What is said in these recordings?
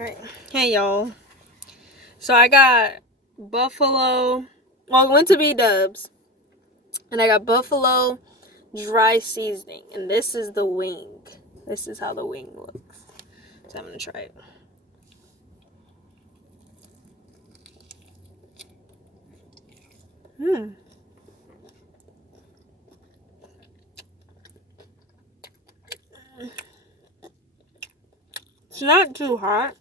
Alright. Hey, y'all. So I got buffalo. Well, it went to B-Dubs. And I got buffalo dry seasoning. And this is the wing. This is how the wing looks. So I'm going to try it. It's not too hot.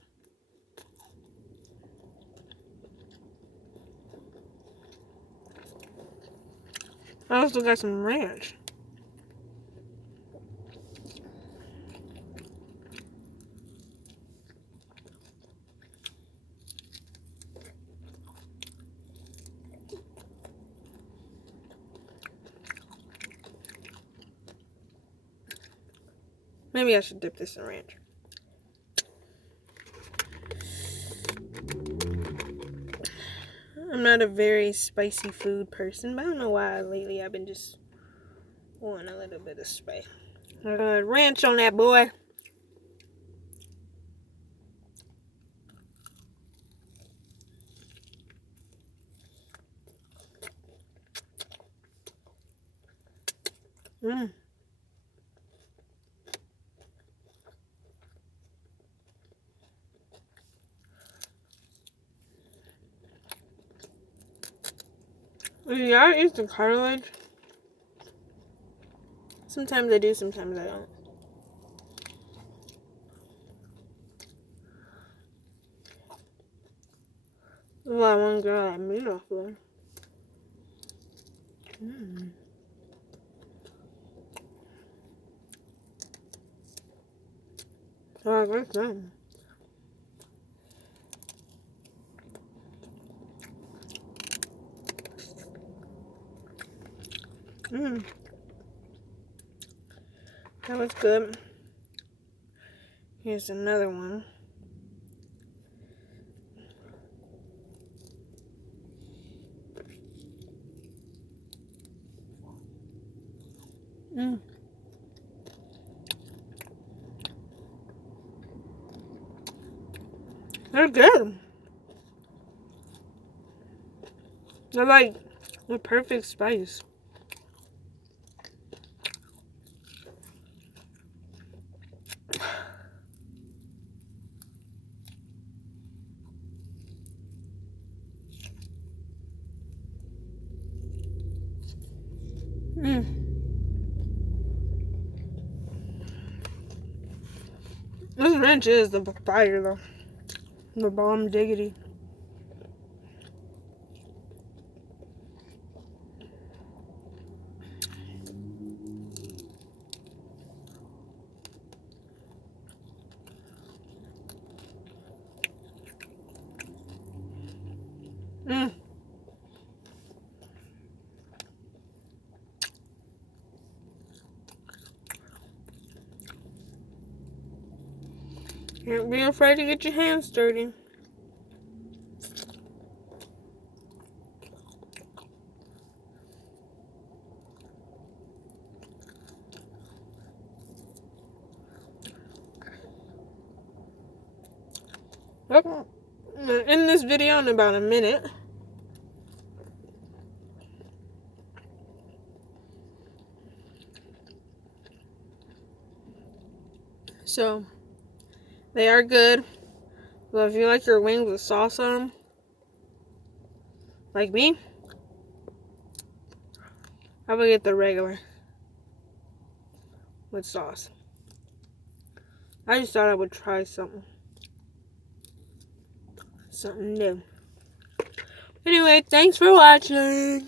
I also got some ranch. Maybe I should dip this in ranch. I'm not a very spicy food person, but I don't know why lately I've been just wanting a little bit of spice. Ranch on that boy. Y'all eat the cartilage? Sometimes I do, sometimes I don't. Well, I want to get all that meat off there. Oh, that's done. That was good. Here's another one. They're good. They're like the perfect spice. This ranch is the fire though. The bomb diggity. Can't be afraid to get your hands dirty. Yep. In this video in about a minute. So, they are good. But if you like your wings with sauce on them, like me, I would get the regular with sauce. I just thought I would try something new. Anyway, thanks for watching.